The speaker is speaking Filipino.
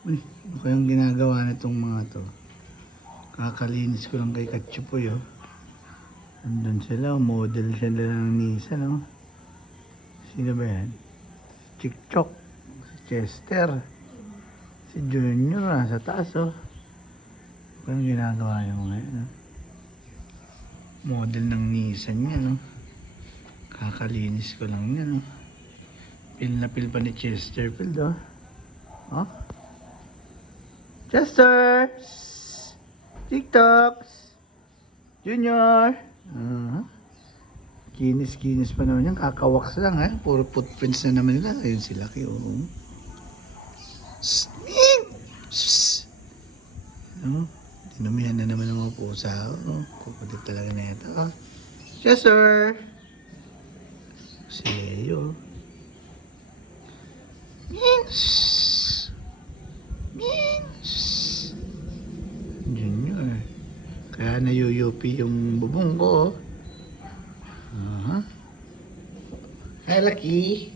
Uy, ano kayang ginagawa nitong mga to? Kakalinis ko lang kay Katsupoy, oh. Andun sila, model sila ng Nissan, oh. Sino ba yan? Si Chikchok, si Chester, si Junior, sa taas, oh. Ano kayang ginagawa yung mga yan, oh? Model ng Nissan yan, oh. Kakalinis ko lang yan, oh. Pil na pil pa ni Chesterfield, oh. Oh? Chester! TikToks! Junior! Kinis-kinis pa naman yan. Kakawaks lang, ha? Puro footprints na naman nila. Ayun si Lucky, oh. Sneak! Dinumihan na naman ng mga pusa, oh. Kukulit talaga na ito, oh. Chester! Si Leo. Junior. Kaya nayuyupi yung bubong ko. Hi, Lucky.